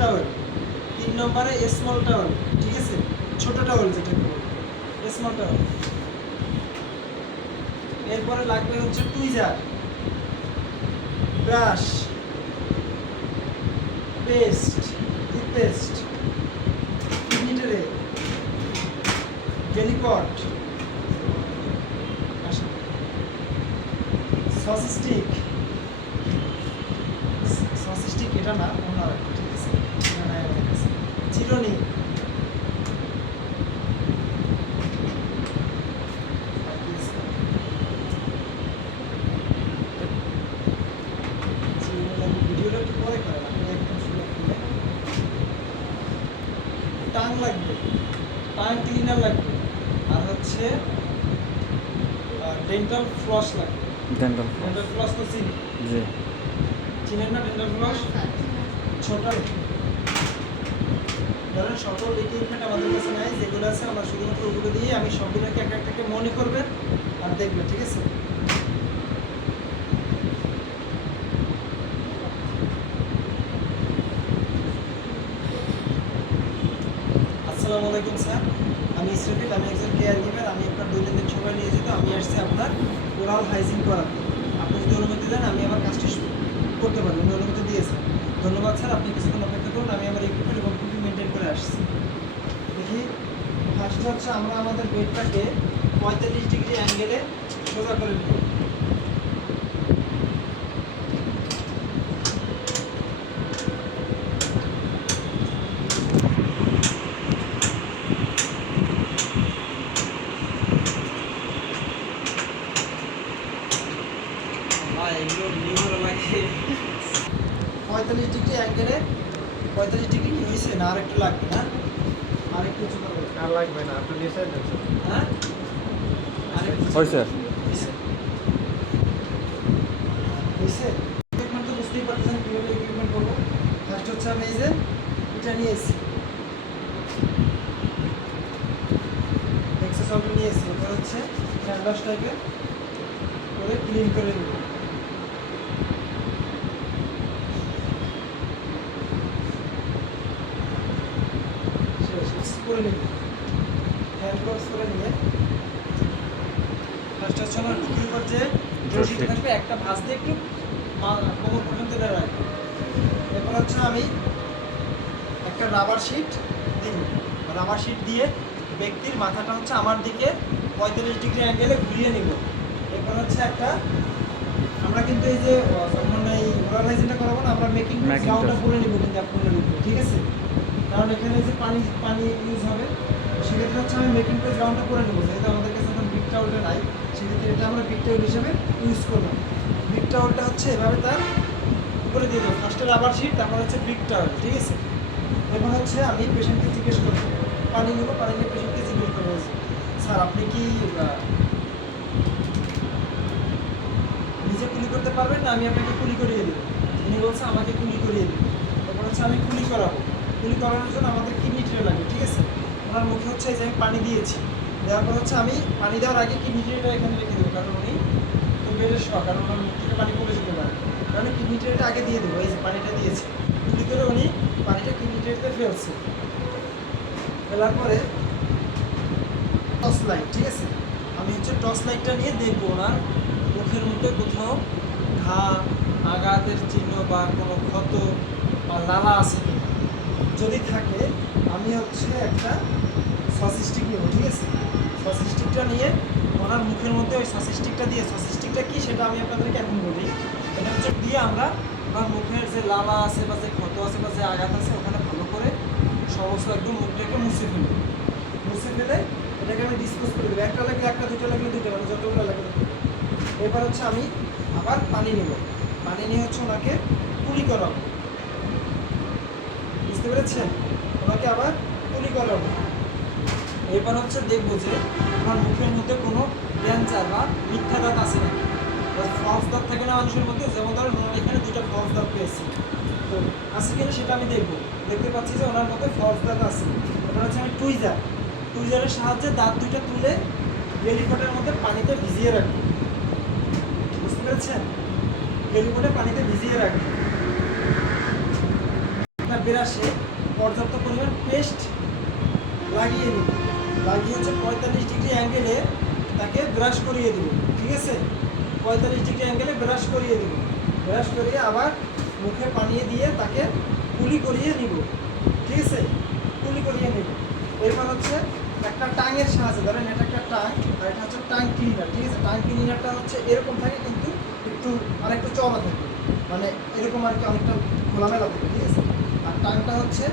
Towel, 3 নম্বরে small towel, ঠিক আছে, ছোট টাওয়েল যেটা স্মল টাওয়েল। এরপরে লাগবে হচ্ছে tweezer, brush, paste, toothpaste, kidney tray, gallipot, সস স্টিক, এটা না অন্য একটা, ঠিক আছে, এটা নাই আমাদের কাছে, চিরুনি, ভিডিওটা একটু পরে করেন, আপনি একদম শুরু করলে টাং লাগবে, টাং ক্লিনার লাগবে, আর হচ্ছে ডেন্টাল ফ্লস লাগবে। ডেন্টাল ফ্লস তো চিনি, জি, চিনেন না ডেন্টাল ফ্লস? ছোট ধরেন সকল ইকুইপমেন্ট আমাদের কাছে নাই, যেগুলো আছে আমরা শুধুমাত্র ওগুলো দিয়ে আমি সবগুলোকে এক একটাকে মনে করবেন আর দেখবেন, ঠিক আছে। আসসালামু আলাইকুম স্যার, আমি ইসরাফিল, আমি একজন কেয়ার গিভার। আমি আপনার দৈনন্দিন সময় নিয়ে যেতে আমি আসছি আপনার ওরাল হাইজিন করাতে। আপনি যদি অনুমতি দেন আমি আমার কাজটি করতে পারি, উনি অনুমতি দিয়েছেন। ধন্যবাদ স্যার, আপনি কিছুক্ষণ অপেক্ষা করুন, আমি আমার ইকুইপমেন্ট এবং কুপি মেনটেন করে আসছি। দেখি, ফার্স্ট হচ্ছে আমরা আমাদের বেডটাকে 45 ডিগ্রি অ্যাঙ্গেলে সোজা করে নিই। এগুলো নিউরো লাগে 45 ডিগ্রি অ্যাঙ্গেলে। 45 ডিগ্রি কি হয়েছে না আর একটু লাগবে না? আর একটু উঁচু করবে, আর লাগবে না, আপনি নিচে দেন। হ্যাঁ আর একটু হয়েছে। হয়েছে। ইকুইপমেন্ট তো বুঝতেই পারছেন কীভাবে ইকুইপমেন্ট করবো। ফার্স্ট হচ্ছে আমি এই যে এটা নিয়ে এসেছি, এক্সেসরিটা নিয়ে এসেছি। এবার হচ্ছে ক্যানভাসটাকে করে ক্লিন করে নেব। করে নেব, হ্যান্ড গ্লাভস করে নিয়ে ফার্স্ট হচ্ছে আমার টুকির উপর যে রশিটা থাকবে একটা ভাঁজ দিয়ে একটু কোমর পর্যন্ত ধরে রাখবো। এরপর হচ্ছে আমি একটা রাবার শিট দিব, রাবার শিট দিয়ে ব্যক্তির মাথাটা হচ্ছে আমার দিকে 45 ডিগ্রি অ্যাঙ্গেলে ঘুরিয়ে নিব। এরপর হচ্ছে একটা আমরা কিন্তু এই যে যখন এই ওরালাইজিংটা করাবো না, আমরা মেকিং গ্রাউন্ডটা করে নিব কিন্তু আপনাদের উপরে, ঠিক আছে, কারণ এখানে যে পানি ইউজ হবে, সেক্ষেত্রে হচ্ছে আমি মেকিং পেজ গ্রাউন্ডটা করে নেবো। যেহেতু আমাদের কাছে এখন বিগ টাওয়েলটা নাই, সেক্ষেত্রে এটা আমরা বিগ টাওয়েল হিসেবে ইউজ করলাম। বিগ টাওয়েলটা হচ্ছে এভাবে তার উপরে দিয়ে দেবো, ফার্স্টে রাবার শিট, তারপর হচ্ছে বিগ টাওয়েল, ঠিক আছে। এবার হচ্ছে আমি পেশেন্টকে জিজ্ঞেস করবো, পানি নেবো, পানি নিয়ে পেশেন্টকে জিজ্ঞেস করবো, স্যার আপনি কি নিজে কুলি করতে পারবেন না আমি আপনাকে কুলি করিয়ে দেবো? উনি বলছে আমাকে কুলি করিয়ে দেবো। তারপর হচ্ছে আমি কুলি করাবো। কুলি করানোর জন্য আমাদের কিডনি ট্রে লাগবে, ঠিক আছে। ওনার মুখে হচ্ছে এই যে আমি পানি দিয়েছি, দেওয়ার পর হচ্ছে আমি পানি দেওয়ার আগে কিডনি ট্রেটা এখানে রেখে দেবো, কারণ উনি তো বেডের শখ, কারণ ওনার মুখ থেকে পানি পড়ে যেতে পারে, কারণ কিডনি ট্রেটা আগে দিয়ে দেবো। এই যে পানিটা দিয়েছি, কুলি করে উনি পানিটা কিডনি ট্রেতে ফেলছে। ফেলার পরে টর্চ লাইট, ঠিক আছে, আমি হচ্ছে টর্চ লাইটটা নিয়ে দেখবো ওনার মুখের মধ্যে কোথাও ঘা, আঘাতের চিহ্ন বা কোনো ক্ষত বা লালা আছে কি। যদি থাকে আমি হচ্ছে একটা সস স্টিক নেব, ঠিক আছে। সস স্টিকটা নিয়ে ওনার মুখের মধ্যে ওই সস স্টিকটা দিয়ে, সস স্টিকটা কি সেটা আমি আপনাদেরকে এখন বলি। এটা হচ্ছে দিয়ে আমরা ওনার মুখের যে লালা আছে বা যে ক্ষত আছে বা যে আঘাত আছে ওখানে ভালো করে সমস্ত একদম মুখটাকে মুছে ফেলবো। মুছে ফেলে এটাকে আমি ডিসপোজ করে দেবো। একটা লাগলে একটা, দুটো লাগলে দুটো, মানে যতগুলো লাগবে। এবার হচ্ছে আমি আবার পানি নেব, পানি নিয়ে হচ্ছে ওনাকে কুলি করাবো, বুঝতে পেরেছেন? ওনাকে আবার কুলি করাবো। এবার হচ্ছে দেখবো যে আমার মুখের মধ্যে কোনো ক্যান্সার বা মিথ্যা দাঁত আছে নাকি, ফলস দাঁত থাকে না মানুষের মধ্যে, যেমন ধরেন ওনার এখানে দুটো ফলস দাঁত পেয়েছি, তো আছে কিনা সেটা আমি দেখবো। দেখতে পাচ্ছি যে ওনার মধ্যে ফলস দাঁত আছে। এবার হচ্ছে আমি টুইজারের সাহায্যে দাঁত দুটো তুলে বেলিফটের মধ্যে পানিতে ভিজিয়ে রাখবো, পেরেছেন? বেলিফটে পানিতে ভিজিয়ে রাখবো। ব্রাশে পর্যাপ্ত পরিমাণ পেস্ট লাগিয়ে নিব, লাগিয়ে হচ্ছে 45 ডিগ্রি অ্যাঙ্গেলে তাকে ব্রাশ করিয়ে দেব। ঠিক আছে, 45 ডিগ্রি অ্যাঙ্গেলে ব্রাশ করিয়ে দেব। ব্রাশ করিয়ে আবার মুখে পানি দিয়ে তাকে কুলি করিয়ে নিব। ঠিক আছে, কুলি করিয়ে নিব। এরপর হচ্ছে একটা টাঙের সাহায্যে, ধরেন এটা একটা টাং আর এটা হচ্ছে টাং ক্লিনার। ঠিক আছে, টাং ক্লিনারটা হচ্ছে এরকম থাকে কিন্তু একটু আরেকটু চওড়া থাকে, মানে এরকম আর কি, অনেকটা খোলামেলা থাকে। ঠিক আছে, আর টাংটা হচ্ছে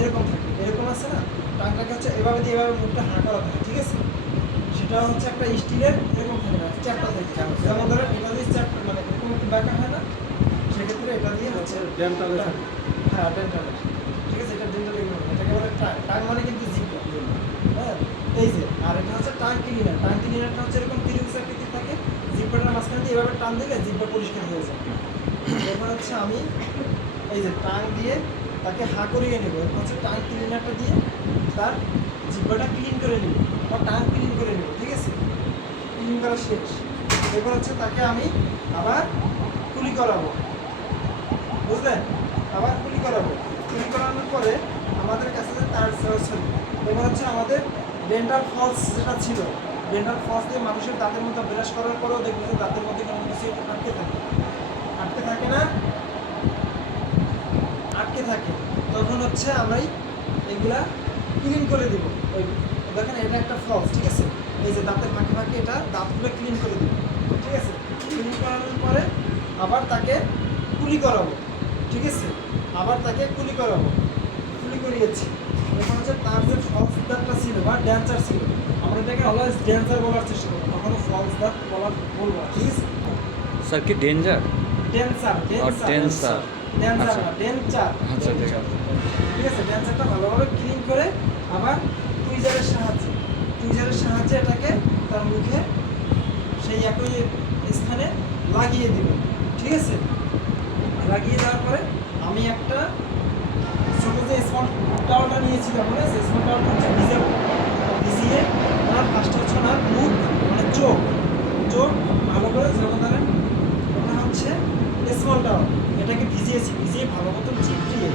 এরকম থাকে, এরকম আছে না, টাংটাকে হচ্ছে এভাবে দিয়ে এভাবে মুখটা হাঁ করা থাকে। ঠিক আছে, সেটা হচ্ছে একটা স্টিলের এরকম থাকে না, চ্যাপটা থাকে। যেমন ধরেন এটা দিয়ে চ্যাপটা মানে এরকম একটু ব্যাকা হয় না, সেক্ষেত্রে এটা দিয়ে হচ্ছে ডেন্টালে থাকে। হ্যাঁ ডেন্টালে। ঠিক আছে, এটা ডেন্টালে এটাকে বলে টাং মানে কিন্তু জিপটা। হ্যাঁ, এই যে, আর এটা হচ্ছে টাং ক্লিনার। টাং ক্লিনারটা হচ্ছে এরকম ত্রিভুজ আকৃতির থাকে, জিব্বাটার মাঝখানে দিয়ে এভাবে টান দিলে জিব্বা পরিষ্কার হয়ে যায়। এবার হচ্ছে আমি এই যে টাং দিয়ে তাকে হা করিয়ে নেব। এরপর হচ্ছে টাং ক্লিনারটা দিয়ে তার জিব্বাটা ক্লিন করে নেব বা টাং ক্লিন করে নেব। ঠিক আছে, ক্লিন করা শেষ। এবার হচ্ছে তাকে আমি আবার কুলি করাবো, বুঝলেন, আবার কুলি করাবো। কুলি করানোর পরে আমাদের কাছে যে তার সরি, এবার হচ্ছে আমাদের ডেন্টাল ফলস যেটা ছিল, ডেন্টাল ফলস দিয়ে মানুষের দাঁতের মধ্যে ব্রাশ করার পরেও দেখবেন যে দাঁতের মধ্যে কোনো কিছু একটু আটকে থাকে, আটকে থাকে না, আটকে থাকে। তখন হচ্ছে আমরাই এগুলা ক্লিন করে দিব। ওই দেখেন এটা একটা ফলস। ঠিক আছে, এই যে দাঁতের ফাঁকে ফাঁকে এটা দাঁতগুলো ক্লিন করে দিব। ঠিক আছে, ক্লিন করানোর পরে আবার তাকে কুলি করাবো। ঠিক আছে, আবার তাকে কুলি করাবো, কুলি করিয়েছি। এখন হচ্ছে তার যে ফলস দাঁতটা ছিল বা ড্যান্সার ছিল, আমরা এটাকে অলওয়েজ ড্যান্সার বলার চেষ্টা করবো, কখনো ফলস দাঁত বলবো না। ঠিক আছে, স্যার কি ডেঞ্জার? ড্যান্সার, ডেন্সার। ড্যান্সার আচ্ছা। না, ডেন্সার। আচ্ছা ঠিক আছে। ঠিক আছে, ড্যান্সারটা ভালোভাবে ক্লিন করে আবার টুইজারের সাহায্যে এটাকে তার মুখে সেই একই স্থানে লাগিয়ে দিব। ঠিক আছে, লাগিয়ে দেওয়ার পরে আমি একটা ছোট যে স্মার্ট টাওয়ালটা নিয়েছিলাম, মনে আছে? স্মার্ট টাওয়ালটা হচ্ছে ভিজিয়ে ওনার ফার্স্টে হচ্ছে ওনার মুখ মানে চোখ ভালো করে, যেমন ধরেন ওটা হচ্ছে স্মল টাওয়াল, এটাকে ভিজিয়ে ভালো মতন চিপড়িয়ে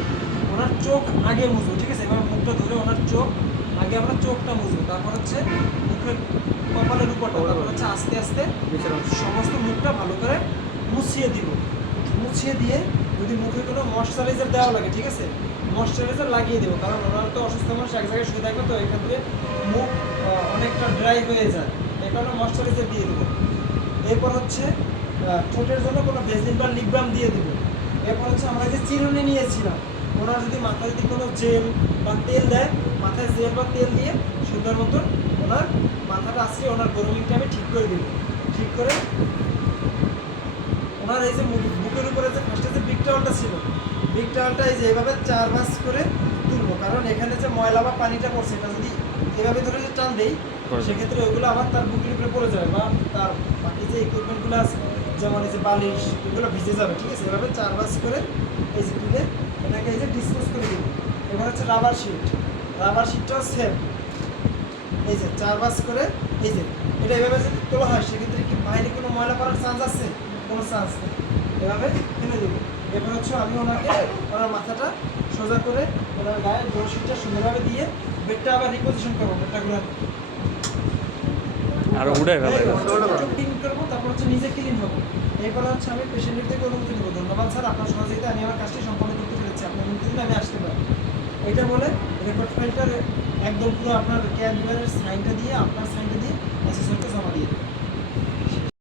ওনার চোখ আগে মুছবো। ঠিক আছে, এবার মুখটা ধরে ওনার চোখ আগে আমরা চোখটা মুছবো, তারপর হচ্ছে মুখের কপালের উপরটা, তারপর হচ্ছে আস্তে আস্তে সমস্ত মুখটা ভালো করে মুছিয়ে দিব। মুছিয়ে দিয়ে যদি মুখে কোনো ময়শ্চারাইজার দেওয়া লাগে, ঠিক আছে, ময়শ্চারাইজার লাগিয়ে দেবো, কারণ ওনার তো অসুস্থ মানুষ এক জায়গায় শুয়ে থাকবে, তো এক্ষেত্রে মুখ অনেকটা ড্রাই হয়ে যায়, এই কারণে ময়শ্চারাইজার দিয়ে দেবো। এরপর হচ্ছে ঠোঁটের জন্য কোনো ভেসলিন বা লিপ বাম দিয়ে দেবো। এরপর হচ্ছে আমরা যে চিরুনি নিয়েছিলাম, ওনার যদি মাথায় যদি কোনো জেল বা তেল দেয়, মাথায় জেল বা তেল দিয়ে সুন্দর মতন ওনার মাথাটা আজকে ওনার গরমিংটা আমি ঠিক করে দেবো। ঠিক করে ওনার এই যে বুকের উপরে যে ফার্স্টে যে বিগ টাওয়ালটা ছিল, বিগ টাওয়ালটা এই যে এভাবে 4 ভাঁজ করে তুলবো, কারণ এখানে যে ময়লা বা পানিটা পড়ছে এটা যদি এভাবে ধরে যে টান দেই, সেক্ষেত্রে ওইগুলো আবার তার বুকের উপরে পড়ে যাবে বা তার বাকি যে ইকুইপমেন্টগুলো আছে যেমন এই যে বালিশ, এগুলো ভিজে যাবে। ঠিক আছে, এভাবে 4 ভাঁজ করে এই যে তুলে এটাকে এই যে ডিসপোজ করে দিব। এবার হচ্ছে রাবার শিটটাও সেম, এই যে 4 ভাঁজ করে এই যে এটা এভাবে যদি তোলা হয়, সেক্ষেত্রে কি বাইরে কোনো ময়লা পড়ার চান্স আছে? কোনো চান্স নেই, এভাবে ফেলে দেবো। এবার হচ্ছে আমি ওনার মাথাটা সোজা করে ওনার গায়ে জোর শিটটা সুন্দরভাবে দিয়ে বেডটা আবার রিপোজিশন করবো, বেডটা ঘুরে আর উড়ে গেল। ক্লিন করবো, তারপর হচ্ছে নিজে ক্লিন হবো। এরপর হচ্ছে আমি পেশেন্টের থেকে অনুমতি নেবো, ধন্যবাদ স্যার, আপনার সহযোগিতা আমি আমার কাজটি সম্পন্ন করতে পেরেছি, আপনার অনুমতি দিলে আমি আসতে পারি। এটা বলে রেকর্ড ফাইলটা একদম পুরো আপনার কেয়ার গিভারের সাইনটা দিয়ে, আপনার সাইনটা দিয়ে